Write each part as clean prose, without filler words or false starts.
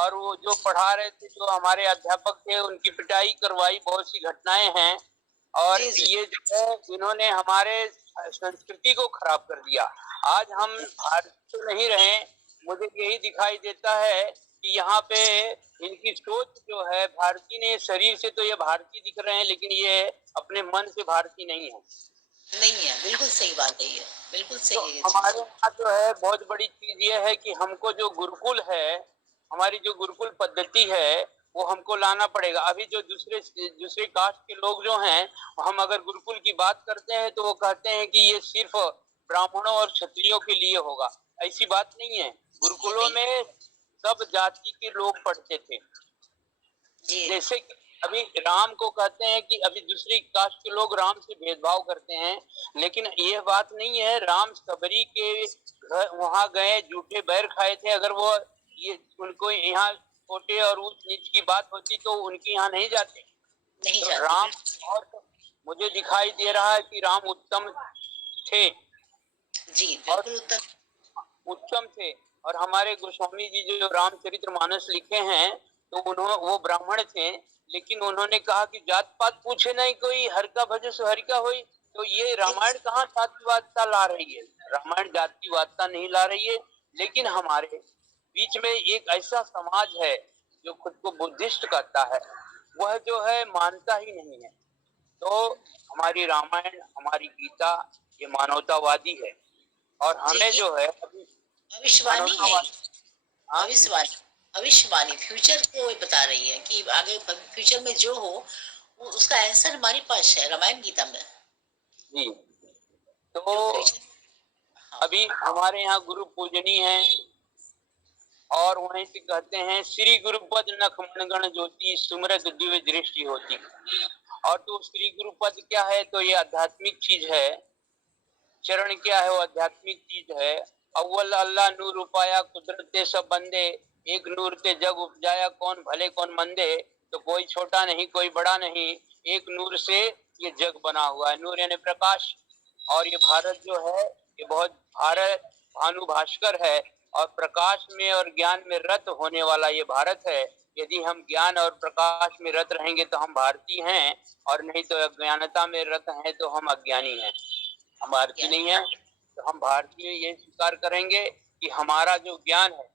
और वो जो पढ़ा रहे थे, जो हमारे अध्यापक थे, उनकी पिटाई करवाई, बहुत सी घटनाएं हैं। और जी, जी। ये जो है इन्होंने हमारे संस्कृति को खराब कर दिया। आज हम भारत तो नहीं रहे, मुझे यही दिखाई देता है कि यहाँ पे इनकी सोच जो है भारतीय, ने शरीर से तो ये भारतीय दिख रहे हैं, लेकिन ये अपने मन से भारतीय नहीं है। नहीं है, बिल्कुल सही बात है ये, बिल्कुल तो सही है ये चीज़। हमारे यहाँ जो है बहुत बड़ी चीज ये है कि हमको जो गुरुकुल है, हमारी जो गुरुकुल पद्धति है, वो हमको लाना पड़ेगा। अभी जो दूसरे दूसरे कास्ट के लोग जो हैं, हम अगर गुरुकुल की बात करते हैं तो वो कहते हैं कि ये सिर्फ ब्राह्मणों और क्षत्रियों के लिए होगा। ऐसी बात नहीं है, ये गुरुकुलों नहीं। में सब जाति के लोग पढ़ते थे। जी, जैसे कि अभी राम को कहते हैं कि अभी दूसरी कास्ट के लोग राम से भेदभाव करते हैं, लेकिन ये बात नहीं है। राम सबरी के घर वहां गए, झूठे बैर खाए थे। अगर वो ये उनको यहाँ छोटे और ऊंच नीच की बात होती तो उनके यहाँ नहीं जाते। नहीं तो जाती, राम, बिल्कुल। और मुझे दिखाई दे रहा है कि राम उत्तम थे, जी, और बिल्कुल उत्तर। उत्तम थे। और हमारे गोस्वामी जी जो रामचरितमानस लिखे हैं, तो उन्होंने, वो ब्राह्मण थे, लेकिन उन्होंने कहा कि जात पात पूछे नहीं कोई, हर का भजो सो हरि का होई। तो ये रामायण कहाँ जातिवादता ला रही है? रामायण जातिवादता नहीं ला रही है, लेकिन हमारे बीच में एक ऐसा समाज है जो खुद को बुद्धिस्ट कहता है, वह जो है मानता ही नहीं है। तो हमारी रामायण, हमारी गीता, ये मानवतावादी है। और जी, हमें ये जो है अभी भविष्यवाणी है ये, मानवतावाद। हाँ जी। भविष्यवाणी। भविष्यवाणी फ्यूचर को बता रही है कि आगे फ्यूचर में जो हो, वो उसका आंसर हमारे पास है रामायण गीता में। जी। जो तो फ्यूचर। हाँ। अभी हमारे यहाँ गुरु पूजनी है, और वहीं से कहते हैं श्री गुरुपद नख मनगण ज्योति सुमरत दिव्य दृष्टि होती। और तो श्री गुरुपद क्या है? तो ये आध्यात्मिक चीज है। चरण क्या है? वो आध्यात्मिक चीज है। अव्वल अल्लाह नूर उपाया कुदरत ते सब बंदे, एक नूर ते जग उपजाया कौन भले कौन मंदे। तो कोई छोटा नहीं, कोई बड़ा नहीं, एक नूर से ये जग बना हुआ है। नूर यानी प्रकाश। और ये भारत जो है, ये बहुत भारत भानु भास्कर है, और प्रकाश में और ज्ञान में रत होने वाला ये भारत है। यदि हम ज्ञान और प्रकाश में रत रहेंगे तो हम भारतीय हैं, और नहीं तो अज्ञानता में रत हैं तो हम अज्ञानी हैं। हम भारतीय ज्ञान। नहीं है, तो हम भारतीय ये स्वीकार करेंगे कि हमारा जो ज्ञान है।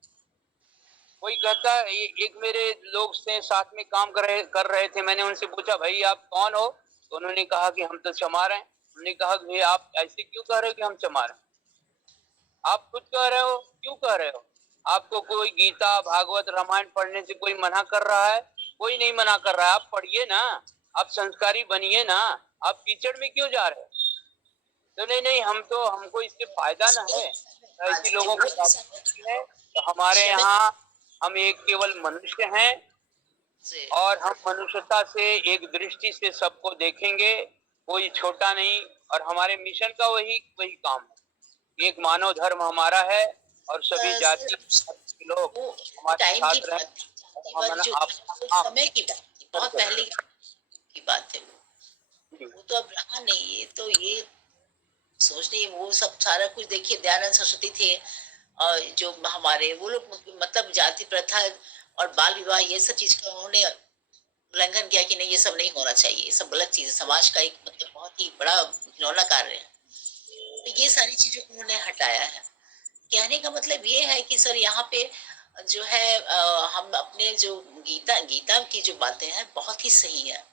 कोई कहता है, एक मेरे लोग से साथ में काम कर रहे थे, मैंने उनसे पूछा भाई आप कौन हो? तो उन्होंने कहा कि हम तो चमार हैं। उन्होंने कहा कि आप ऐसे क्यों कह रहे हो कि हम चमार हैं? आप खुद कह रहे हो, क्यों कह रहे हो? आपको कोई गीता भागवत रामायण पढ़ने से कोई मना कर रहा है? कोई नहीं मना कर रहा है, आप पढ़िए ना, आप संस्कारी बनिए ना, आप कीचड़ में क्यों जा रहे हो? तो नहीं नहीं, हम तो, हमको इससे फायदा ना है। ऐसे आज लोगों देखो की बात है। तो हमारे समय यहाँ हम एक केवल मनुष्य हैं, से। और हम मनुष्यता से एक दृष्टि से सबको देखेंगे, कोई छोटा नहीं। और हमारे मिशन का वही वही काम है। एक मानव धर्म हमारा है, और सभी सर, जाति के लोग वो हमारे टाइम की साथ रहे। बात थी, हम जातिवाद जो आप, था वो आप समय की बात थी, बहुत पहले की बात है जी वो तो अब रहा नहीं। ये तो ये सोचने वो सब सारा कुछ देखिए, दयानंद सरस्वती थे, और जो हमारे वो लोग मतलब जाति प्रथा और बाल विवाह ये सब चीज का उन्होंने उल्लंघन किया कि नहीं ये सब नहीं होना चाहिए, ये सब गलत चीज है, समाज का एक मतलब बहुत ही बड़ा घिनौना कार्य है। तो ये सारी चीजों को उन्होंने हटाया है। कहने का मतलब ये है कि सर यहाँ पे जो है हम अपने जो गीता गीता की जो बातें हैं बहुत ही सही है।